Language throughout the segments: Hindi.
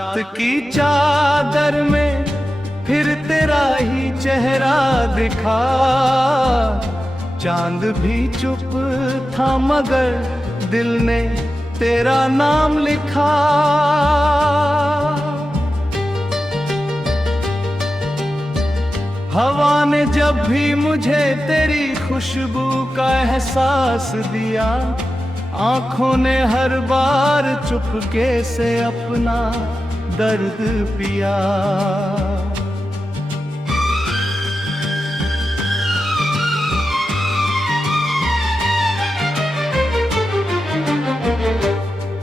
रात की चादर में फिर तेरा ही चेहरा दिखा। चांद भी चुप था मगर दिल ने तेरा नाम लिखा। हवा ने जब भी मुझे तेरी खुशबू का एहसास दिया, आंखों ने हर बार चुपके से अपना दर्द पिया।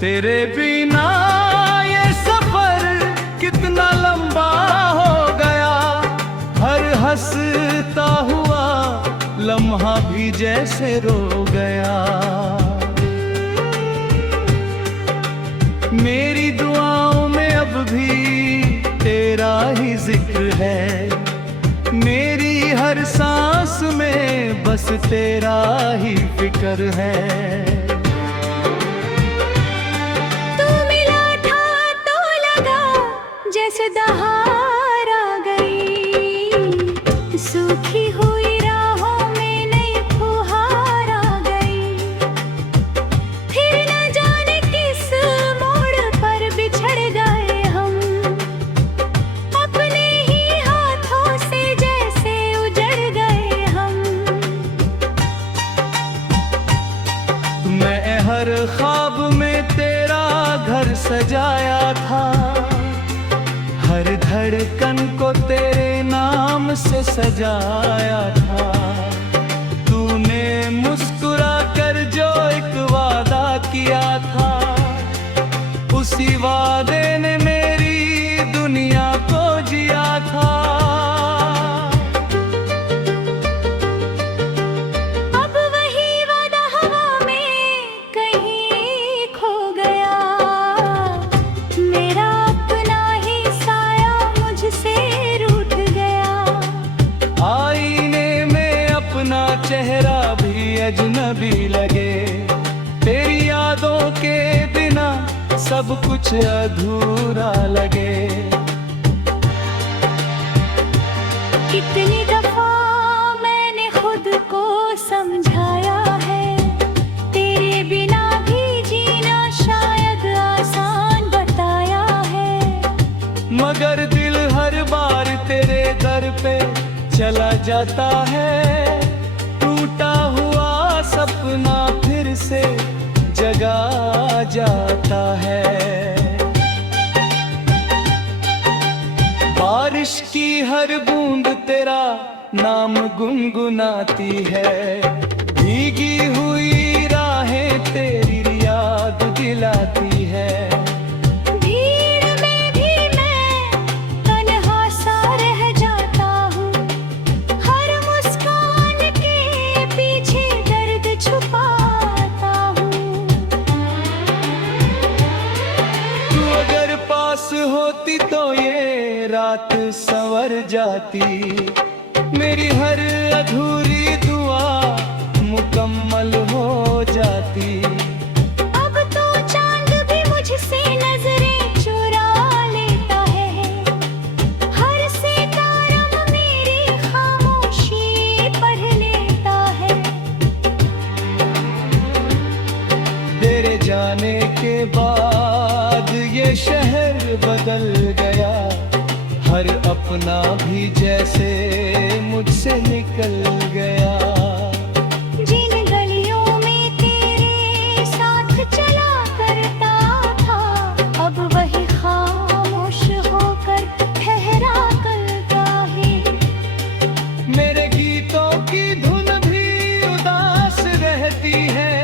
तेरे बिना ये सफर कितना लंबा हो गया, हर हंसता हुआ लम्हा भी जैसे रो गया। मेरी दुआओं में अब भी तेरा ही जिक्र है, मेरी हर सांस में बस तेरा ही फिक्र है। जैसे दहार आ गई, सूखी हुई राहों में नई फुहार आ गई। फिर न जाने किस मोड़ पर बिछड़ गए हम, अपने ही हाथों से जैसे उजड़ गए हम। मैं हर ख्वाब में तेरा घर सजाया था, हर धड़कन को तेरे नाम से सजाया था। तूने मुस्कुरा कर जो एक वादा किया था, उसी वादे ने मेरी दुनिया को जिया था। अब वही वादा हवा में कहीं खो गया, मेरा चेहरा भी अजनबी लगे। तेरी यादों के बिना सब कुछ अधूरा लगे। कितनी दफा मैंने खुद को समझाया है, तेरे बिना भी जीना शायद आसान बताया है। मगर दिल हर बार तेरे दर पे चला जाता है, टूटा हुआ सपना फिर से जगा जाता है। बारिश की हर बूंद तेरा नाम गुनगुनाती है, भीगी हुई राहें तेरी याद दिलाती है। होती तो ये रात संवर जाती, मेरी हर अधूरी दुआ मुकम्मल हो जाती। अब तो चांद भी मुझसे नजरें चुरा लेता है, हर सितारा मेरी खामोशी पढ़ लेता है। तेरे जाने के बाद ये शहर बदल गया, हर अपना भी जैसे मुझसे निकल गया। जिन गलियों में तेरे साथ चला करता था, अब वही खामोश होकर ठहरा करता है। मेरे गीतों की धुन भी उदास रहती है,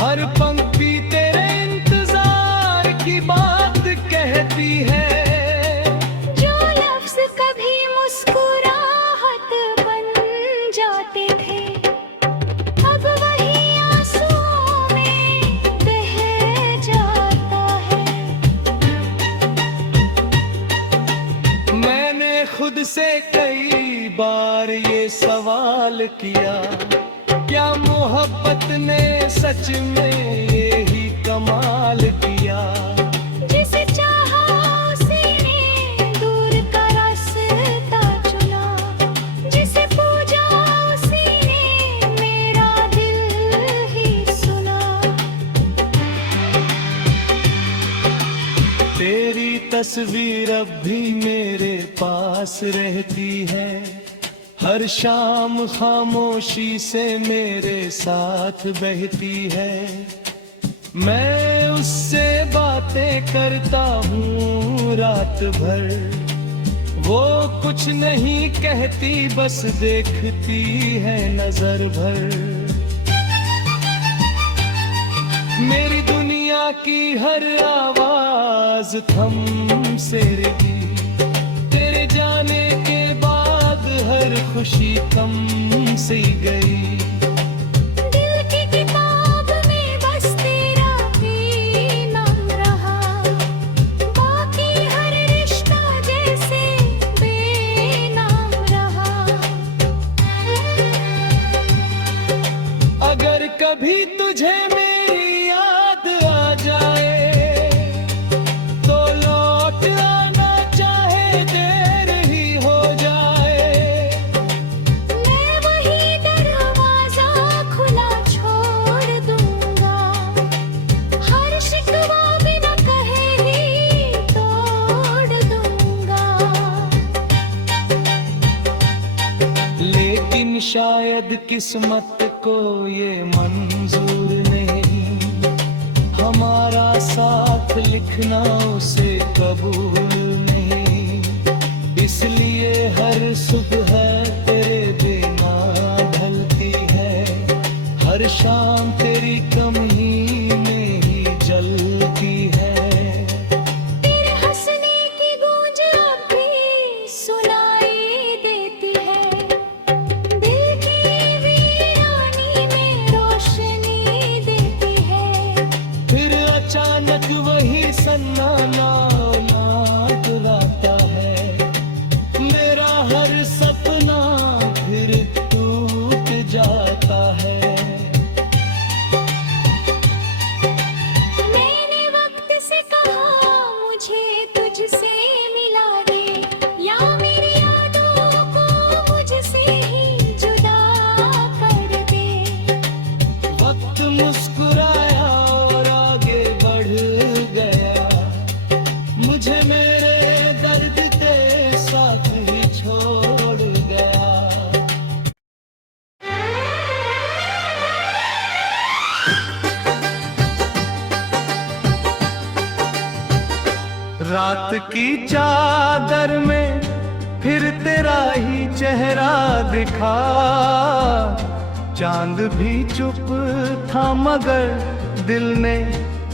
हर पंक्ति तेरे इंतजार की बात कहती है। जो लफ्ज कभी मुस्कुराहट बन जाते थे, अब वही आंसुओं में बह जाता है। मैंने खुद से कई बार ये सवाल किया, क्या मोहब्बत ने सच में यही कमाल किया। जिसे चाहा तस्वीर अब भी मेरे पास रहती है, हर शाम खामोशी से मेरे साथ बहती है। मैं उससे बातें करता हूँ रात भर, वो कुछ नहीं कहती बस देखती है नजर भर। मेरी दुनिया की हर आवाज थम से रही, तेरे जाने के बाद हर खुशी कम से गई। दिल की किताब में बस तेरा ही नाम रहा, बाकी हर रिश्ता जैसे बेनाम रहा। अगर कभी तुझे मेरी याद आ जाए तो लौट आना, चाहे देर ही हो जाए। मैं वही दरवाजा खुला छोड़ दूंगा, हर शिकवा बिना कहे ही तोड़ दूंगा। लेकिन शायद किस्मत को ये मंजूर नहीं, हमारा साथ लिखना उसे कबूल नहीं। इसलिए हर सुबह तेरे बिना ढलती है, हर शाम तेरी कमी में ही जलती है। तेरे हंसने की गूंज अब भी सुनाई देती है, दिल की वीरानी में रोशनी देती है। फिर अचानक वही सन्नाटा याद लाता है, मेरा हर सपना फिर टूट जाता है। मैंने वक्त से कहा मुझे तुझसे मिला दे, या मेरी यादों को मुझसे ही जुदा कर दे। वक्त मुस्कुराया और आगे बढ़ गया, मुझे मेरे दर्द के साथ ही छोड़ गया। रात की चादर में फिर तेरा ही चेहरा दिखा, चांद भी चुप था मगर दिल ने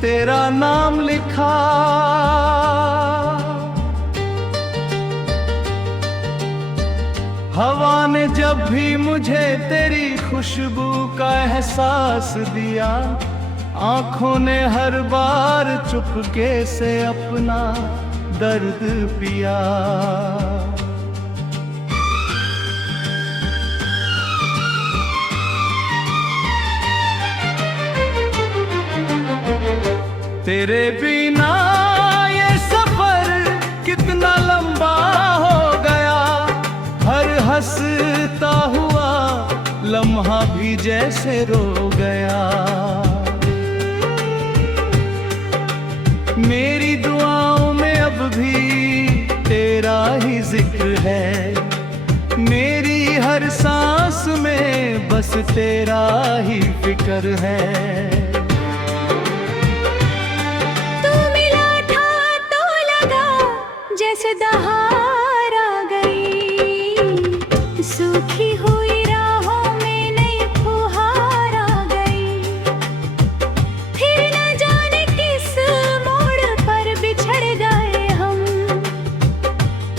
तेरा नाम लिखा। हवा ने जब भी मुझे तेरी खुशबू का एहसास दिया, आंखों ने हर बार चुपके से अपना दर्द पिया। तेरे बिना ये सफर कितना लंबा हो गया, हर हंसता हुआ लम्हा भी जैसे रो गया। मेरी दुआओं में अब भी तेरा ही जिक्र है, मेरी हर सांस में बस तेरा ही फिक्र है। तू मिला था तो लगा जैसे दहार आ गई, सूखी हुई राहों में नई फुहार आ गई। फिर न जाने किस मोड़ पर बिछड़ गए हम,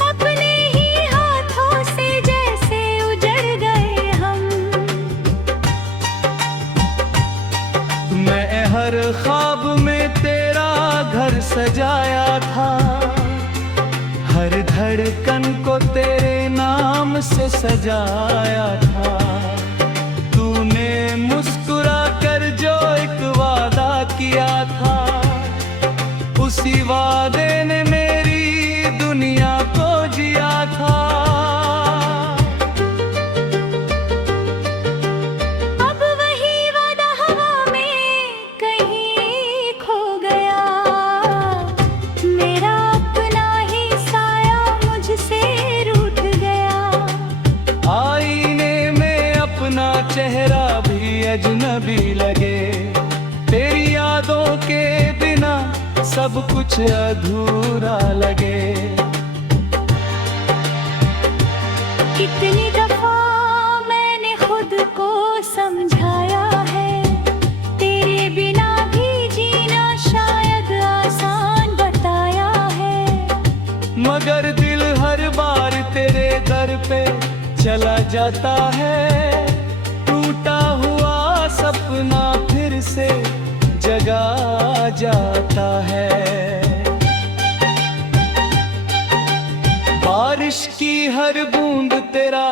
अपने ही हाथों से जैसे उजड़ गए हम। मैं हर ख्वाब में तेरा घर सजाया था, हर धड़कन को तेरे नाम से सजाया था। तूने मुस्कुरा कर जो एक वादा किया था, उसी वादे ने मेरी दुनिया को जिया था। अब वही वादा हवा में कहीं खो गया, मेरा अपना चेहरा भी अजनबी लगे। तेरी यादों के बिना सब कुछ अधूरा लगे। कितनी दफा मैंने खुद को समझाया है, तेरे बिना भी जीना शायद आसान बताया है। मगर दिल हर बार तेरे दर पे चला जाता है। टूटा हुआ सपना फिर से जगा जाता है। बारिश की हर बूंद तेरा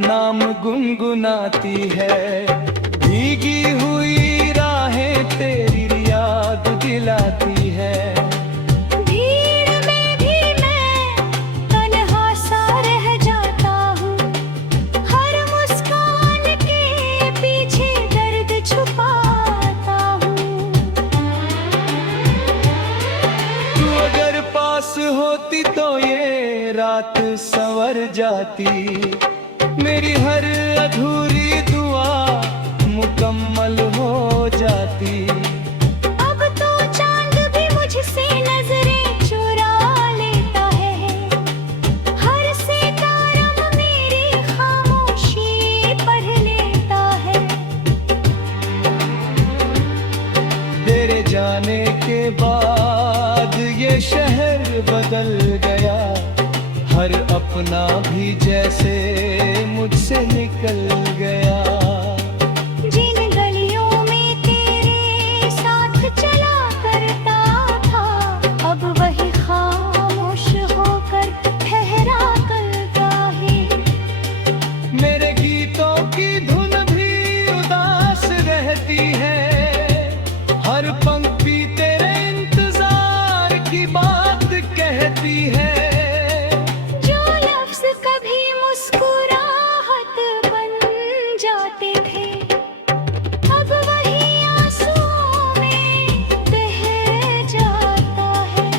नाम गुनगुनाती है। भीगी हुई राहें तेरी याद दिलाती है। भीड़ में भी मैं तन्हा सा रह जाता हूँ, हर मुस्कान के पीछे दर्द छुपाता हूँ। तू अगर पास होती तो ये रात संवर जाती। मेरी हर अधूरी दुआ मुकम्मल हो जाती। अब तो चांद भी मुझसे नजरें चुरा लेता है, हर सितारा मेरी खामोशी पढ़ लेता है। तेरे जाने के बाद ये शहर बदल गया। हर अपना भी जैसे मुझसे निकल गया। जिन गलियों में तेरे साथ चला करता था, अब वही खामोश होकर ठहरा करता है। मेरे गीतों की धुन भी उदास रहती है। हर पंक्ति तेरे इंतजार की बात कहती है। जो लफ्ज कभी मुस्कुराहट बन जाते थे, अब वही आंसुओं में बह जाता है।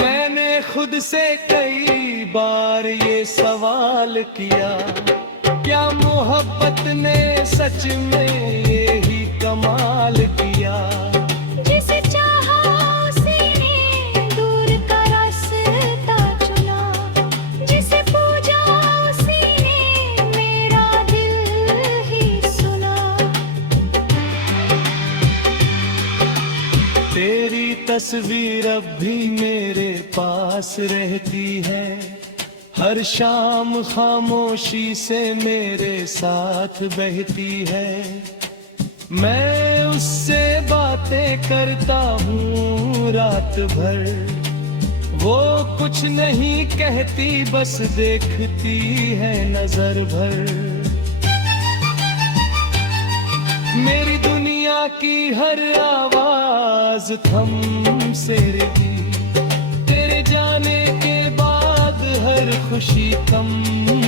मैंने खुद से कई बार ये सवाल किया, क्या मोहब्बत ने सच में यही कमाल किया। जिसे चाहा उसी ने दूर का रास्ता चुना, जिसे पूजा उसी ने मेरा दिल ही सुना। तेरी तस्वीर अब भी मेरे पास रहती है। हर शाम खामोशी से मेरे साथ बहती है। मैं उससे बातें करता हूँ रात भर। वो कुछ नहीं कहती, बस देखती है नजर भर। मेरी दुनिया की हर आवाज थम से रही। तेरे जाने के बाद हर खुशी कम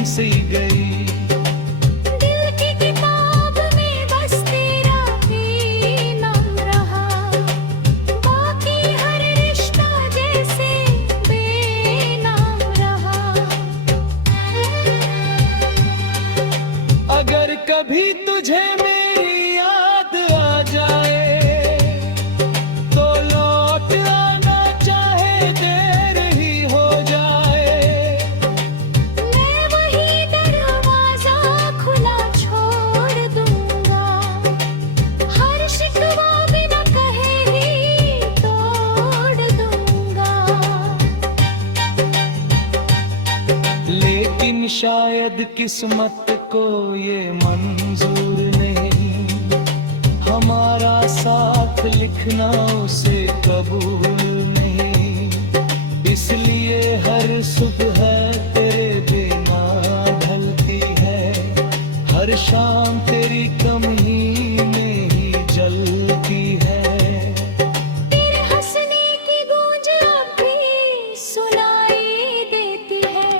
सी गई। दिल की किताब में बस तेरा ही नाम रहा, बाकी हर रिश्ता जैसे बेनाम रहा। अगर कभी तुझे मेरी याद आ जाए, तो लौट आना चाहे देर ही हो जाए। मैं वही दरवाजा खुला छोड़ दूंगा, हर शिकवा बिना कहे ही तोड़ दूंगा। लेकिन शायद किस्मत को ये मंजूर नहीं, हमारा साथ लिखना उसे कबूल नहीं। इसलिए हर सुबह तेरे बिना ढलती है। हर शाम तेरी कमी में ही जलती है। तेरे हंसने की गूंज अब भी सुनाई देती है,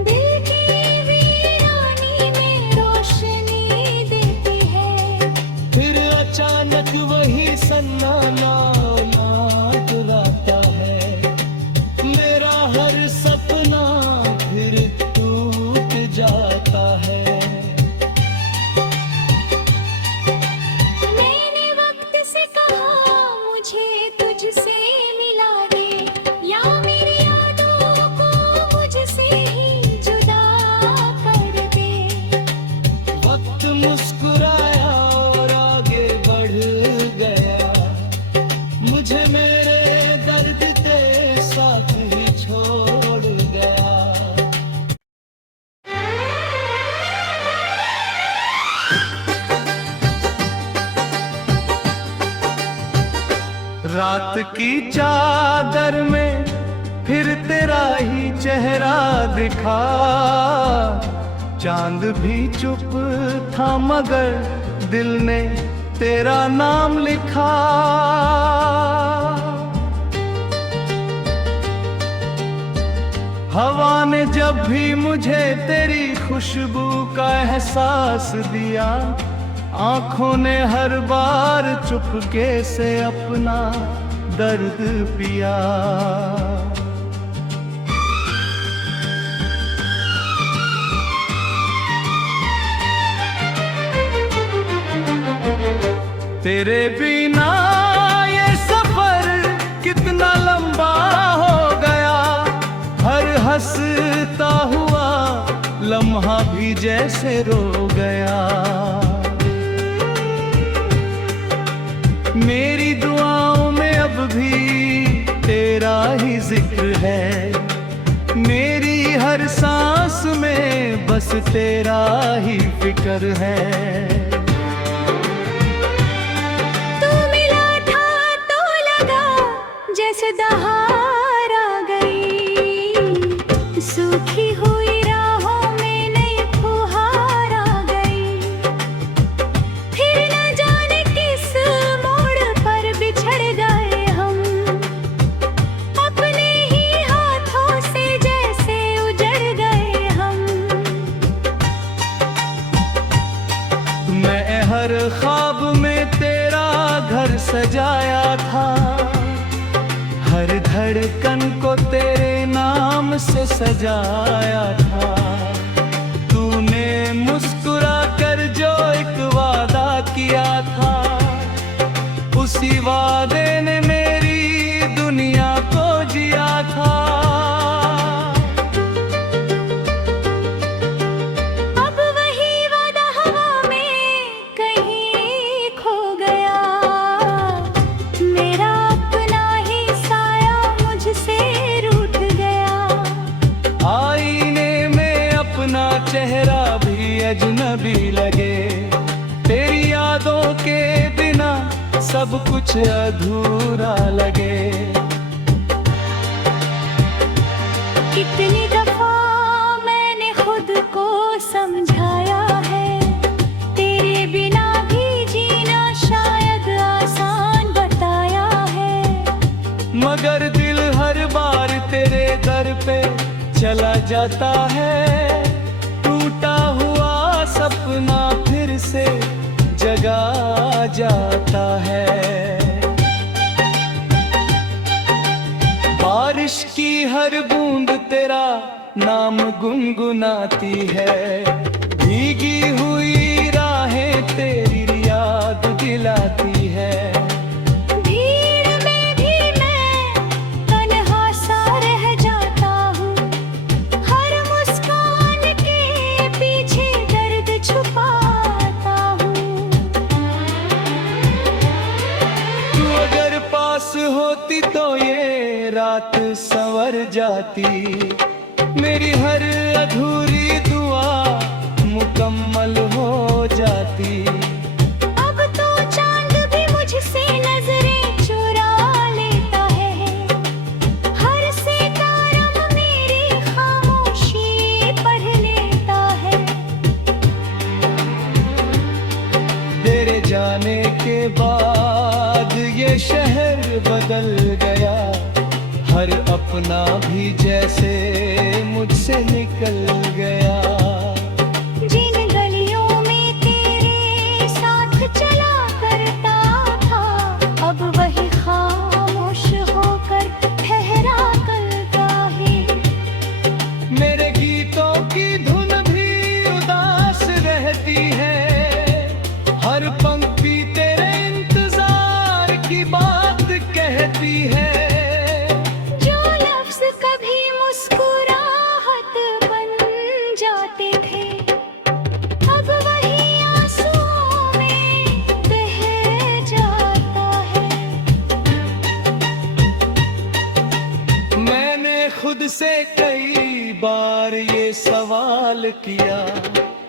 दिल की वीरानी में रोशनी देती है। फिर अचानक वही सन्नाटा याद आता है। मेरा हर सपना रात की चादर में फिर तेरा ही चेहरा दिखा। चांद भी चुप था मगर दिल ने तेरा नाम लिखा। हवा ने जब भी मुझे तेरी खुशबू का एहसास दिया, आंखों ने हर बार चुपके से अपना दर्द पिया। तेरे बिना ये सफर कितना लंबा हो गया, हर हंसता हुआ लम्हा भी जैसे रो गया। मेरी दुआओं में अब भी तेरा ही जिक्र है, मेरी हर सांस में बस तेरा ही फिक्र है। जैसे दहार आ गई, सूखी हुई राहों में नई फुहार आ गई। फिर न जाने किस मोड़ पर बिछड़ गए हम, अपने ही हाथों से जैसे उजड़ गए हम। मैं हर ख्वाब में तेरा घर सजाया था, हर धड़कन को तेरे नाम से सजाया था। तूने मुस्कुरा कर जो एक वादा किया था, उसी वादे ने मेरी दुनिया को जिया था। अब वही वादा हवा में कहीं खो गया, मेरा चेहरा भी अजनबी लगे। तेरी यादों के बिना सब कुछ अधूरा लगे। कितनी दफा मैंने खुद को समझाया है, तेरे बिना भी जीना शायद आसान बताया है। मगर दिल हर बार तेरे दर पे चला जाता है, टूटा हुआ सपना फिर से जगा जाता है। बारिश की हर बूंद तेरा नाम गुनगुनाती है, भीगी हुई राहें तेरी याद दिलाती है। होती तो ये रात संवर जाती, मेरी हर अधूरी दुआ मुकम्मल हो जाती। अब तो चांद भी मुझसे नजरें चुरा लेता है, हर सितारा मेरी खामोशी पढ़ लेता है। तेरे जाने के बाद ये शहर बदल गया, हर अपना भी जैसे मुझसे निकल गया। जिन गलियों में तेरे साथ चला करता था, अब वही खामोश होकर ठहरा करता है। मेरे गीतों की धुन भी उदास रहती है, हर पंक्ति तेरे इंतजार की बात कहती है। जो लफ्ज कभी मुस्कुराहट बन जाते थे, अब वही आंसुओं में बह जाता है। मैंने खुद से कई बार ये सवाल किया,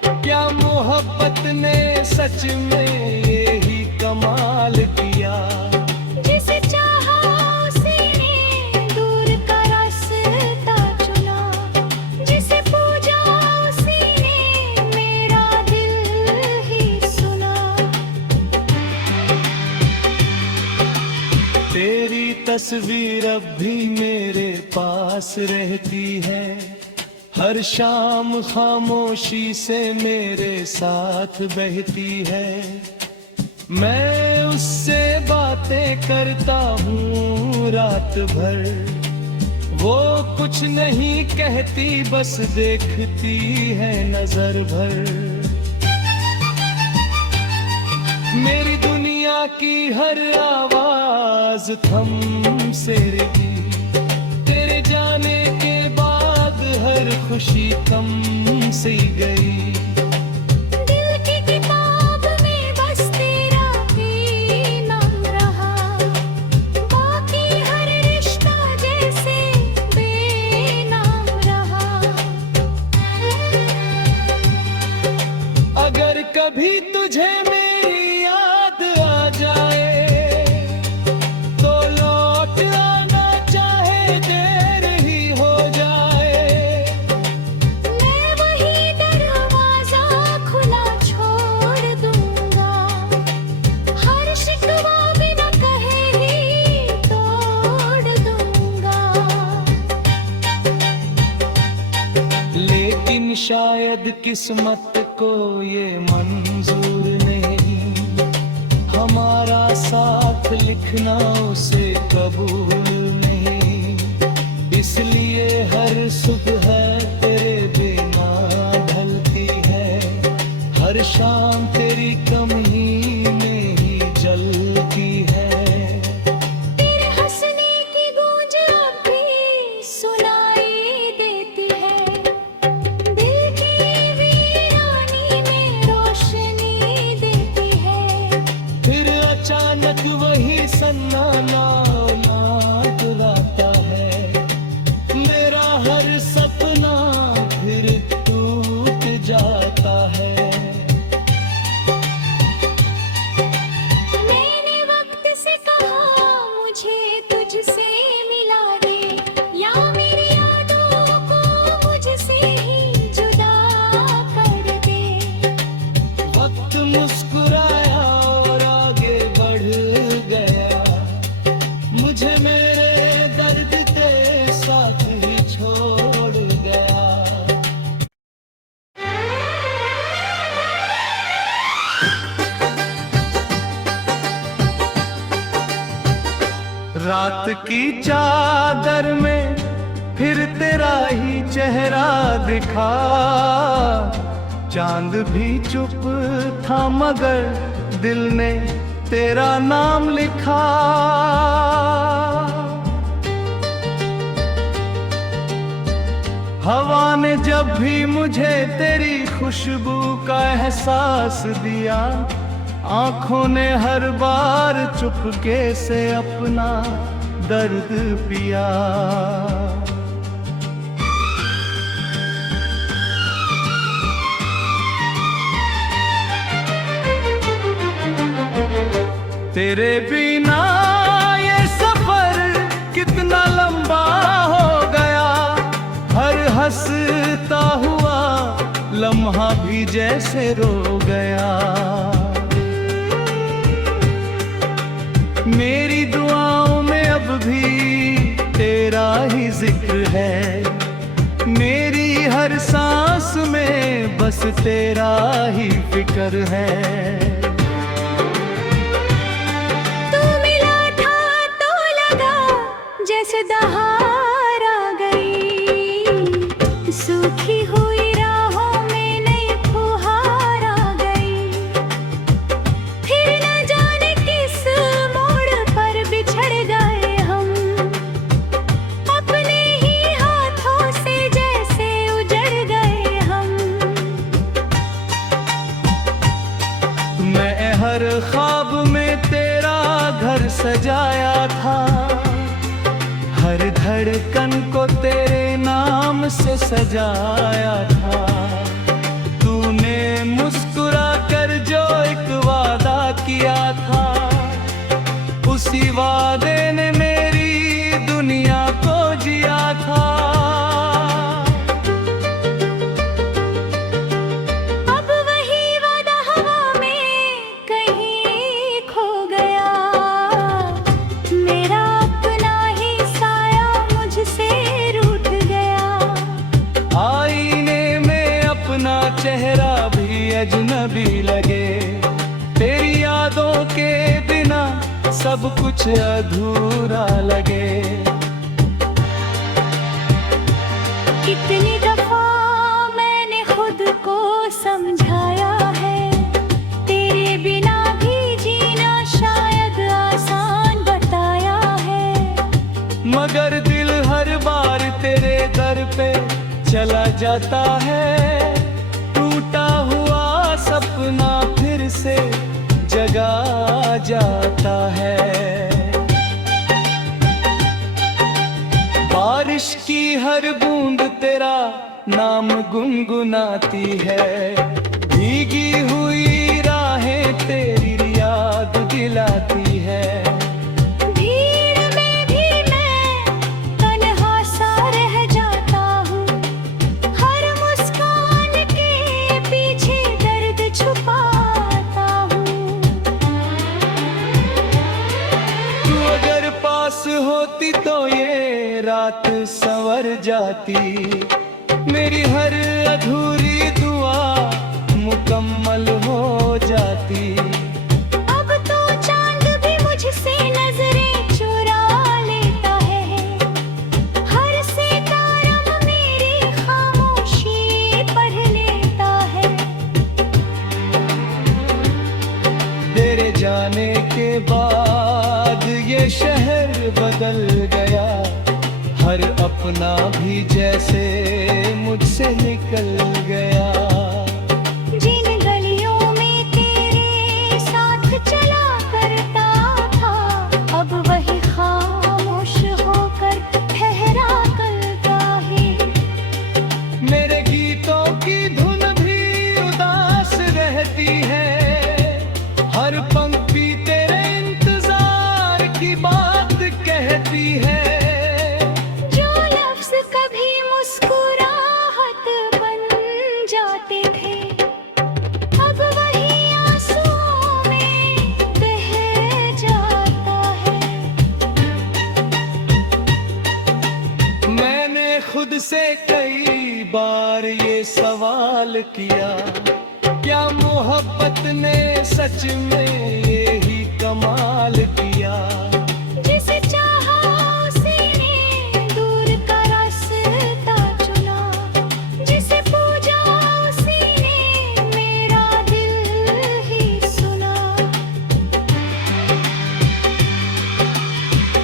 क्या मोहब्बत ने सच में यही कमाल किया। जिसे चाहा तस्वीर अब भी मेरे पास रहती है, हर शाम खामोशी से मेरे साथ बहती है। मैं उससे बातें करता हूँ रात भर, वो कुछ नहीं कहती बस देखती है नजर भर। मेरी दुनिया की हर आवाज थम से रही, तेरे जाने के बाद हर खुशी कम सी गई। दिल की किताब में बस तेरा ही नाम रहा, बाकी हर रिश्ता जैसे बेनाम रहा। अगर कभी तुझे मेरी याद आ जाए तो लौट आना, चाहे देर ही हो जाए। मैं वही दरवाजा खुला छोड़ दूंगा, हर शिकवा बिना कहे ही तोड़ दूंगा। लेकिन शायद किस्मत को ये मंजूर नहीं, हमारा साथ लिखना उसे कबूल नहीं। इसलिए हर सुबह तेरे बिना ढलती है, हर शाम तेरी कमी में ही जलती है। तेरे हंसने की गूंज अब भी सुनाई देती है, दिल की वीरानी में रोशनी देती है। फिर अचानक वही सन्नाटा लाता है, मेरा हर सपना फिर टूट जाता है। मैंने वक्त से कहा मुझे तुझसे मिला दे, या मेरी यादों को मुझसे ही जुदा कर दे। वक्त मुस्कुराया और आगे बढ़ गया, मुझे मेरे दर्द के साथ ही छोड़ गया। रात की चादर में फिर तेरा ही चेहरा दिखा, चांद भी चुप था मगर दिल ने तेरा नाम लिखा। हवा ने जब भी मुझे तेरी खुशबू का एहसास दिया, आंखों ने हर बार चुपके से अपना दर्द पिया। तेरे बिना ये सफर कितना लंबा हो गया, हर हंसता हुआ लम्हा भी जैसे रो गया। मेरी दुआओं में अब भी तेरा ही जिक्र है, मेरी हर सांस में बस तेरा ही फिक्र है। तू मिला था तो लगा जैसे दहार आ गई, सूखी हुई राहों में नई फुहार आ गई। फिर न जाने किस मोड़ पर बिछड़ गए हम, अपने ही हाथों से जैसे उजड़ गए हम। मैं हर ख्वाब में तेरा घर सजाया था, हर धड़कन को तेरे नाम से सजाया था। तूने मुस्कुरा कर जो एक वादा किया था, उसी वादे ने मेरी दुनिया को जिया था। अब वही वादा हवा में कहीं खो गया, मेरा अपना चेहरा भी अजनबी लगे। तेरी यादों के बिना सब कुछ अधूरा लगे। कितनी दफा मैंने खुद को समझाया है, तेरे बिना भी जीना शायद आसान बताया है। मगर दिल हर बार तेरे दर पे चला जाता है। टूटा हुआ सपना फिर से जगा जाता है। बारिश की हर बूंद तेरा नाम गुनगुनाती है। भीगी हुई राहें तेरी याद दिलाती है। भीड़ में भी मैं तन्हा सा रह जाता हूँ, हर मुस्कान के पीछे दर्द छुपाता हूँ। तू अगर पास होती तो ये रात संवर जाती। मेरी हर अधूरी दुआ मुकम्मल हो जाती। अब तो चांद भी मुझसे नजरें चुरा लेता है, हर सितारा मेरी खामोशी पढ़ लेता है। तेरे जाने के बाद ये शहर बदल गया। हर अपना भी जैसे मुझसे निकल गया। जिन गलियों में तेरे साथ चला करता था, अब वही खामोश होकर ठहरा करता है। मेरे गीतों की धुन भी उदास रहती है। हर पंक्ति तेरे इंतजार की बात कहती है। जो लफ्ज कभी मुस्कुराहट बन जाते थे, अब वही आंसुओं में बह जाता है। मैंने खुद से कई बार ये सवाल किया, क्या मोहब्बत ने सच में यही कमाल किया। जिसे चाहा उसी ने दूर का रास्ता चुना, जिसे पूजा उसी ने मेरा दिल ही सुना।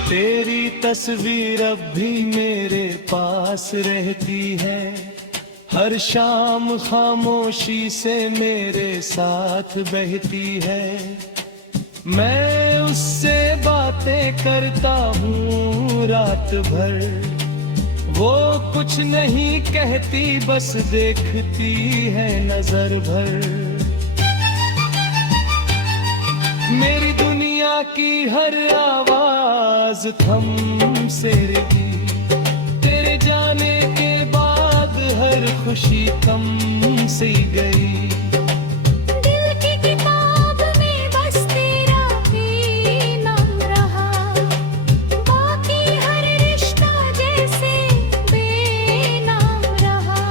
तेरी तस्वीर अब भी मेरे पास रहती है। हर शाम खामोशी से मेरे साथ बहती है। मैं उससे बातें करता हूँ रात भर। वो कुछ नहीं कहती, बस देखती है नजर भर। मेरी दुनिया की हर आवाज थम से रही। तेरे जाने के बाद हर खुशी कम सी गई। दिल की किताब में बस तेरा ही नाम रहा, बाकी हर रिश्ता जैसे बेनाम रहा।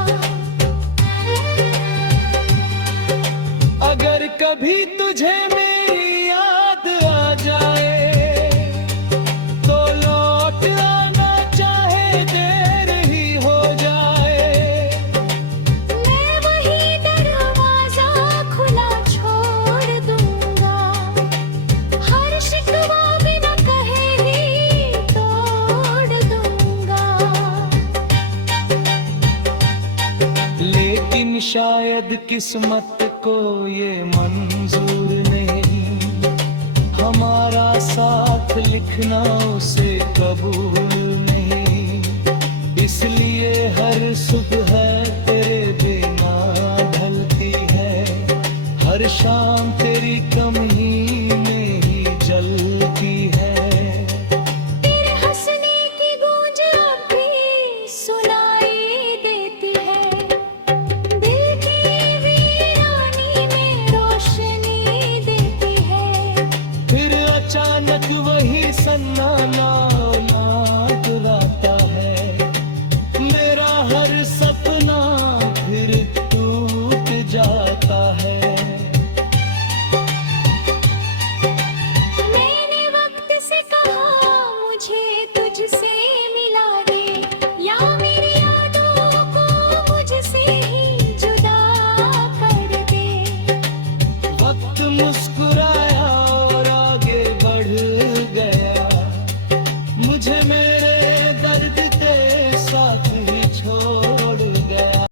अगर कभी तुझे मेरी याद आ जाए, तो लौट आना चाहे देर ही हो जाए। मैं वही दरवाजा खुला छोड़ दूंगा, हर शिकवा बिना कहे ही तोड़ दूंगा। लेकिन शायद किस्मत को ये मंजूर नहीं, हमारा साथ लिखना उसे कबूल नहीं। इसलिए हर सुबह